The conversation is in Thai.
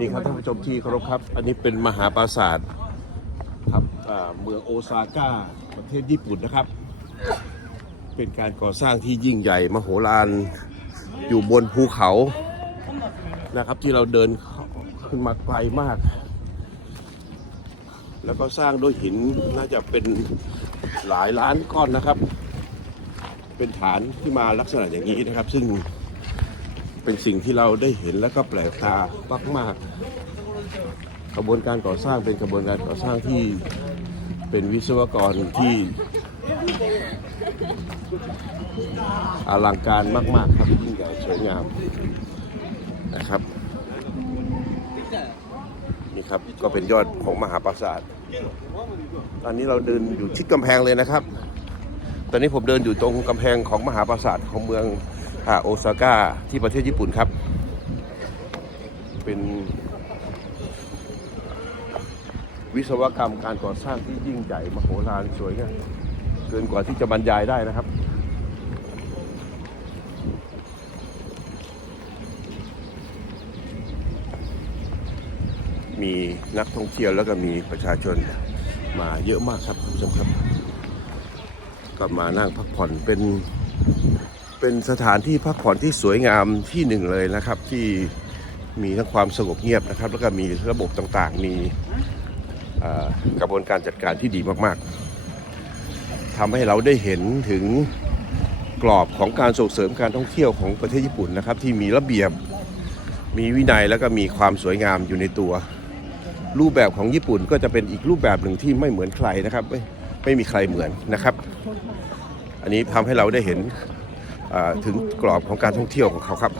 นี่ครับท่านผู้ชมที่เคารพครับ อันนี้เป็นมหาปราสาทครับเมืองโอซาก้าประเทศญี่ปุ่นนะครับ เป็นการก่อสร้างที่ยิ่งใหญ่มโหฬารอยู่บนภูเขานะครับที่เราเดินขึ้นมาไกลมาก แล้วก็สร้างด้วยหินน่าจะเป็นหลายล้านก้อนนะครับ เป็นฐานที่มาลักษณะอย่างนี้นะครับ ซึ่ง เป็นสิ่งที่เราได้เห็นแล้วก็แปลกตามากๆกระบวนการก่อสร้างเป็นกระบวนการก่อสร้างที่เป็นวิศวกรที่อลังการมาก ๆ ครับยิ่งใหญ่สวยงามนะครับ นี่ครับก็เป็นยอดของมหาปราสาท ตอนนี้เราเดินอยู่ชิดกำแพงเลยนะครับ ตอนนี้ผมเดินอยู่ตรงกำแพงของมหาปราสาทของเมือง โอซาก้าที่ประเทศญี่ปุ่นครับ เป็นวิศวกรรมการก่อสร้างที่ยิ่งใหญ่มโหฬารสวยงามเกินกว่าที่จะบรรยายได้นะครับ มีนักท่องเที่ยวแล้วก็มีประชาชนมาเยอะมากครับคุณผู้ชมครับ ก็มานั่งพักผ่อนเป็น เป็นสถานที่พักผ่อนที่สวยงามที่หนึ่งเลยนะครับ ที่มีทั้งความสงบเงียบนะครับ แล้วก็มีระบบต่างๆ มีกระบวนการจัดการที่ดีมากๆทำให้เราได้เห็นถึงกรอบของการส่งเสริมการท่องเที่ยวของประเทศญี่ปุ่นนะครับ ที่มีระเบียบมีวินัยแล้วก็มีความสวยงามอยู่ในตัว รูปแบบของญี่ปุ่นก็จะเป็นอีกรูปแบบหนึ่งที่ไม่เหมือนใครนะครับ ไม่ไม่มีใครเหมือนนะครับ อันนี้ทำให้เราได้เห็น ถึงกรอบของการท่องเที่ยวของเขาครับ